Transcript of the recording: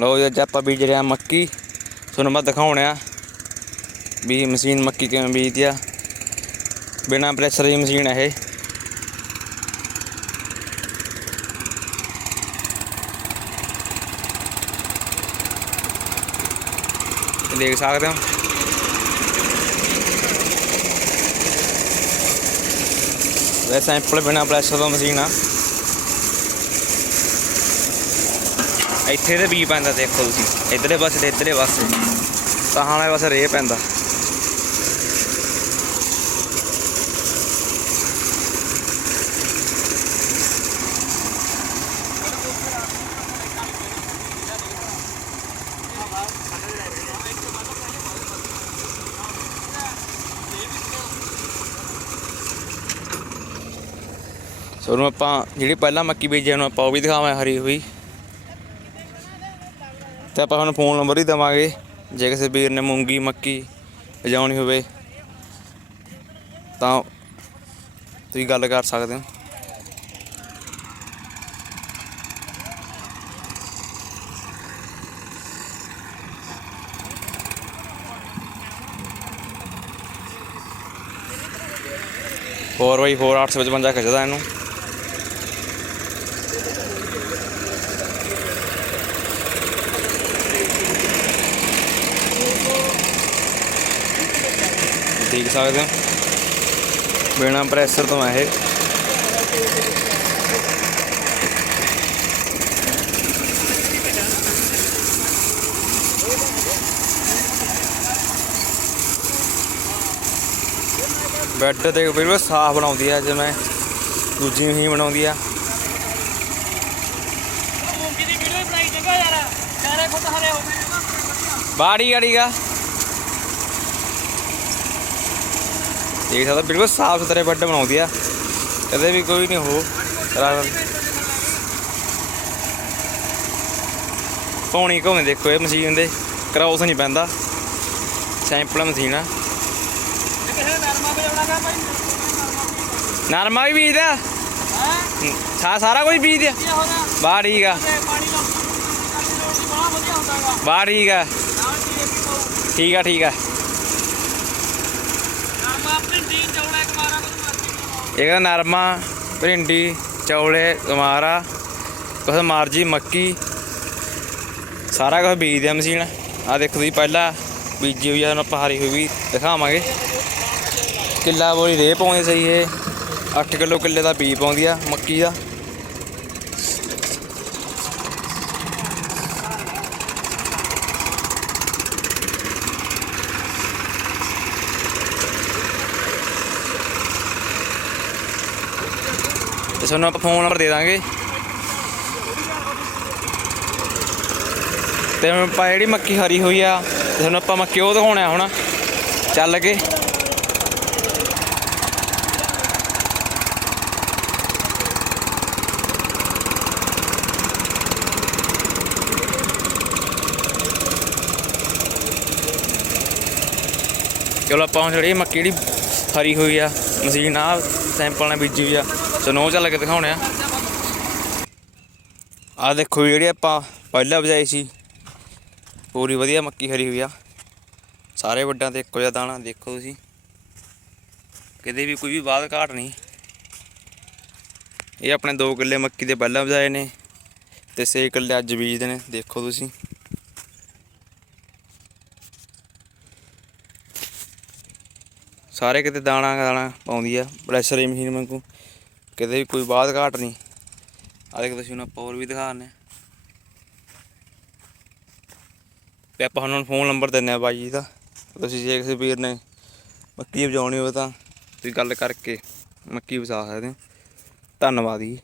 ਲੋ ਜੀ, ਅੱਜ ਆਪਾਂ ਬੀਜ ਰਹੇ ਹਾਂ ਮੱਕੀ। ਤੁਹਾਨੂੰ ਮੈਂ ਦਿਖਾਉਣਾ ਵੀ ਮਸ਼ੀਨ ਮੱਕੀ ਕਿਵੇਂ ਬੀਜਦੀ ਆ। ਬਿਨਾ ਪ੍ਰੈਸ਼ਰ ਦੀ ਮਸ਼ੀਨ ਇਹ। ਦੇਖ ਸਕਦੇ ਹੋ। ਵੈਸੇ ਸੈਂਪਲ ਬਿਨਾ ਪ੍ਰੈਸ਼ਰ ਤੋਂ ਮਸ਼ੀਨ ਆ। ਇੱਥੇ ਤੇ ਬੀ ਪੈਂਦਾ, ਦੇਖੋ ਤੁਸੀਂ। ਇਧਰਲੇ ਪਾਸੇ ਤੇ ਇਧਰਲੇ ਪਾਸੇ। ਤਾਂ ਵਾਲੇ ਪਾਸੇ ਰੇ ਪੈਂਦਾ। ਸੋ ਨੂੰ ਆਪਾਂ, ਜਿਹੜੀ ਪਹਿਲਾਂ ਮੱਕੀ ਬੀਜੀ ਉਹਨੂੰ ਆਪਾਂ ਉਹ ਵੀ ਦਿਖਾਵਾਂ ਹਰੀ ਹੋਈ। ਤੇ ਆਪਾਂ ਤੁਹਾਨੂੰ ਫੋਨ ਨੰਬਰ ਹੀ ਦੇਵਾਂਗੇ, ਜੇ ਕਿਸੇ ਵੀਰ ਨੇ ਮੂੰਗੀ, ਮੱਕੀ ਵਜਾਉਣੀ ਹੋਵੇ, ਤਾਂ ਤੁਸੀਂ ਗੱਲ ਕਰ ਸਕਦੇ ਹੋ। ਫੋਰ ਬਾਈ ਫੋਰ 855 ਖਿੱਚਦਾ ਇਹਨੂੰ। ਦੇਖ ਸਕਦੇ ਹੋ। ਬਿਨਾ ਪ੍ਰੈਸ਼ਰ ਤੋਂ ਹੈ ਇਹ। ਬੈੱਡ ਤੇ ਬਿਲਕੁਲ ਸਾਫ਼ ਬਣਾਉਂਦੀ ਆ ਜਿਵੇਂ ਦੂਜੀ ਮਸ਼ੀਨ ਬਣਾਉਂਦੀ ਆ। ਬਾੜੀ ਗਾੜੀ ਦੇਖ ਸਕਦਾ, ਬਿਲਕੁਲ ਸਾਫ਼ ਸੁਥਰੇ ਬੈੱਡ ਬਣਾਉਂਦੀ ਆ। ਕਦੇ ਵੀ ਕੋਈ ਨਹੀਂ ਹੋ ਰਾਵ ਪੌਣੀ ਘੁੰਮੇ ਦੇਖੋ, ਇਹ ਮਸ਼ੀਨ ਦੇ ਕਰਾਉਸ ਨਹੀਂ ਪੈਂਦਾ। ਸੈਂਪਲ ਮਸ਼ੀਨ ਆ। ਨਰਮਾ ਵਜਾਉਣਾਗਾ ਭਾਈ ਨਰਮਾ ਵੀ ਬੀਜਦਾ? ਹਾਂ ਸਾਰਾ ਕੁਝ ਬੀਜਦਾ ਕੀ ਹੋਣਾ ਬਾ ਠੀਕ ਆ। ਤੇ ਬਾ ਠੀਕ ਆ। ਠੀਕ ਆ ਠੀਕ ਆ ਨਰਮਾ ਭਿੰਡੀ ਚੌੜਾ ਇੱਕ ਮਾਰਾ ਕੋਈ ਮਰਜ਼ੀ ਇਹ ਕਹਿੰਦਾ ਨਰਮਾ, ਭਿੰਡੀ, ਚੌਲੇ ਗਮਾਰਾ ਕੁਛ ਮਰਜ਼ੀ, ਮੱਕੀ। ਸਾਰਾ ਕੁਝ ਬੀਜਦੇ ਆ ਮਸ਼ੀਨ। ਆ ਦੇਖੋ ਤੁਸੀਂ ਪਹਿਲਾਂ ਬੀਜੀ ਹੋਈ ਆ, ਹੁਣ ਪਹਾੜੀ ਹੋਈ ਵੀ ਦਿਖਾਵਾਂਗੇ। ਕਿੱਲਾ ਬੋਲੀ ਰੇ ਪਾਉਂਦੇ ਸਹੀ ਇਹ। 8 ਕਿਲੋ ਕਿੱਲੇ ਦਾ ਬੀਜ ਪਾਉਂਦੀ ਆ ਮੱਕੀ ਦਾ। ਤੇ ਤੁਹਾਨੂੰ ਆਪਾਂ ਫੋਨ ਨੰਬਰ ਦੇ ਦਾਂਗੇ। ਤੇ ਹੁਣ ਆਪਾਂ ਜਿਹੜੀ ਮੱਕੀ ਹਰੀ ਹੋਈ ਆ ਤੁਹਾਨੂੰ ਆਪਾਂ ਮੱਕੀ ਉਹ ਦਿਖਾਉਣਾ ਹੁਣ। ਚੱਲ ਕੇ। ਚਲੋ ਆਪਾਂ ਹੁਣ ਜਿਹੜੀ ਮੱਕੀ ਜਿਹੜੀ ਹਰੀ ਹੋਈ ਆ, ਮਸ਼ੀਨ ਆ ਸੈਂਪਲ ਨਾਲ ਬੀਜੀ ਹੋਈ ਆ। ਤੁਹਾਨੂੰ ਚੱਲ ਕੇ ਦਿਖਾਉਣੇ ਆ। ਆ ਦੇਖੋ ਜੀ ਜਿਹੜੀ ਆਪਾਂ ਪਹਿਲਾਂ ਵਜਾਈ ਸੀ, ਪੂਰੀ ਵਧੀਆ ਮੱਕੀ ਹਰੀ ਹੋਈ ਆ। ਸਾਰੇ ਵੱਡਾਂ ਤੇ ਇੱਕੋ ਜਿਹਾ ਦਾਣਾ, ਦੇਖੋ ਤੁਸੀਂ। ਕਿਤੇ ਵੀ ਕੋਈ ਵੀ ਬਾਦ ਘਾਟ ਨਹੀਂ। ਇਹ ਆਪਣੇ 2 ਕਿੱਲੇ ਮੱਕੀ ਦੇ ਪਹਿਲਾਂ ਵਜਾਏ ਨੇ ਤੇ 6 ਕਿੱਲੇ ਅੱਜ ਬੀਜਦੇ ਨੇ, ਦੇਖੋ ਤੁਸੀਂ। ਸਾਰੇ ਕਿਤੇ ਦਾਣਾ ਦਾਣਾ ਪਾਉਂਦੀ ਆ ਪ੍ਰੈਸ਼ਰ ਦੀ ਮਸ਼ੀਨ ਵਾਂਗੂ। ਕਿਤੇ ਵੀ ਕੋਈ ਬਾਦ ਘਾਟ ਨਹੀਂ। ਆ ਦੇਖ ਤੁਸੀਂ ਉਹਨਾਂ ਪਾਵਰ ਵੀ ਦਿਖਾ ਦਿਖਾਣੇ ਤੇ ਆਪਾਂ ਉਹਨਾਂ ਨੂੰ ਫੋਨ ਨੰਬਰ ਦਿੰਨੇ ਆ ਬਾਈ ਜੀ ਦਾ। ਤੁਸੀਂ ਜੇ ਕਿਸੇ ਵੀਰ ਨੇ ਮੱਕੀ ਵਜਾਉਣੀ ਹੋਵੇ ਤਾਂ ਤੁਸੀਂ ਗੱਲ ਕਰਕੇ ਮੱਕੀ ਵਜਾ ਸਕਦੇ ਹੋ। ਧੰਨਵਾਦ ਜੀ।